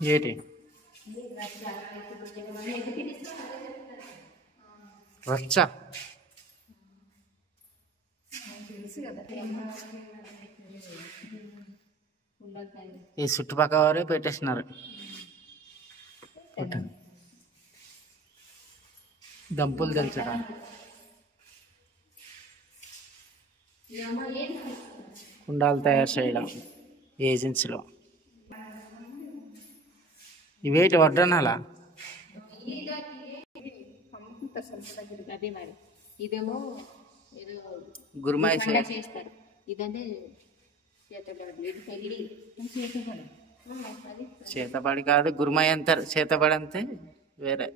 ఏటి రచ్చ ఈ చుట్టుపక్కల వారే పెట్టేస్తున్నారు. దంపులు తెలుసడానికి కుండాలు తయారు చేయడం ఏజెన్సీలో. ఇవేటి వడ్డనాలా? ఇదేమో గురుమాయి చేస్తారు. ఇదంటే చేతబడి కాదు, గురుమాయి అంటారు. చేతబడి అంతే వేరే.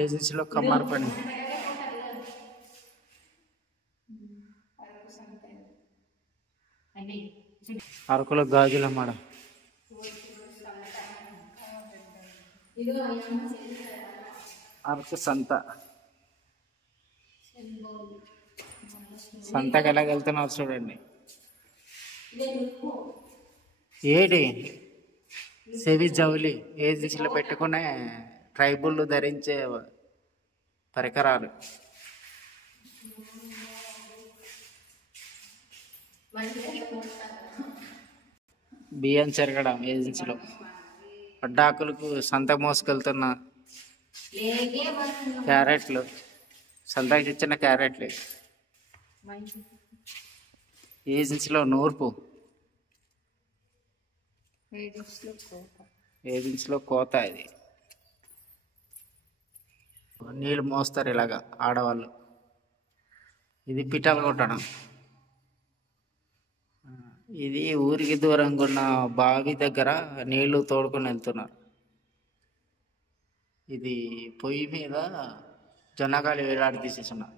ఏజెన్సీలో కమ్మారు పని. అరకులో గాజులు అమ్మడం. అరకు సంత. సంతకి ఎలా వెళ్తున్నారు చూడండి. ఏడి సెవి జౌలి ఏజెన్సీలో పెట్టుకునే ట్రైబుల్ ధరించే పరికరాలు. బియ్యం చెరగడం ఏజెన్సీలో. అడ్డాకులకు సంత మోసుకెళ్తున్న క్యారెట్లు, సంతకి తెచ్చిన క్యారెట్లు. ఏజెన్సీలో నూర్పు. ఏజెన్సీలో కోత. ఇది నీళ్ళు మోస్తారు ఇలాగా ఆడవాళ్ళు. ఇది పిటాలు కొట్టడం. ఇది ఊరికి దూరంగా ఉన్న బావి దగ్గర నీళ్లు తోడుకొని వెళ్తున్నారు. ఇది పొయ్యి మీద జొన్నగాలి వేలాడి తీసేస్తున్నారు.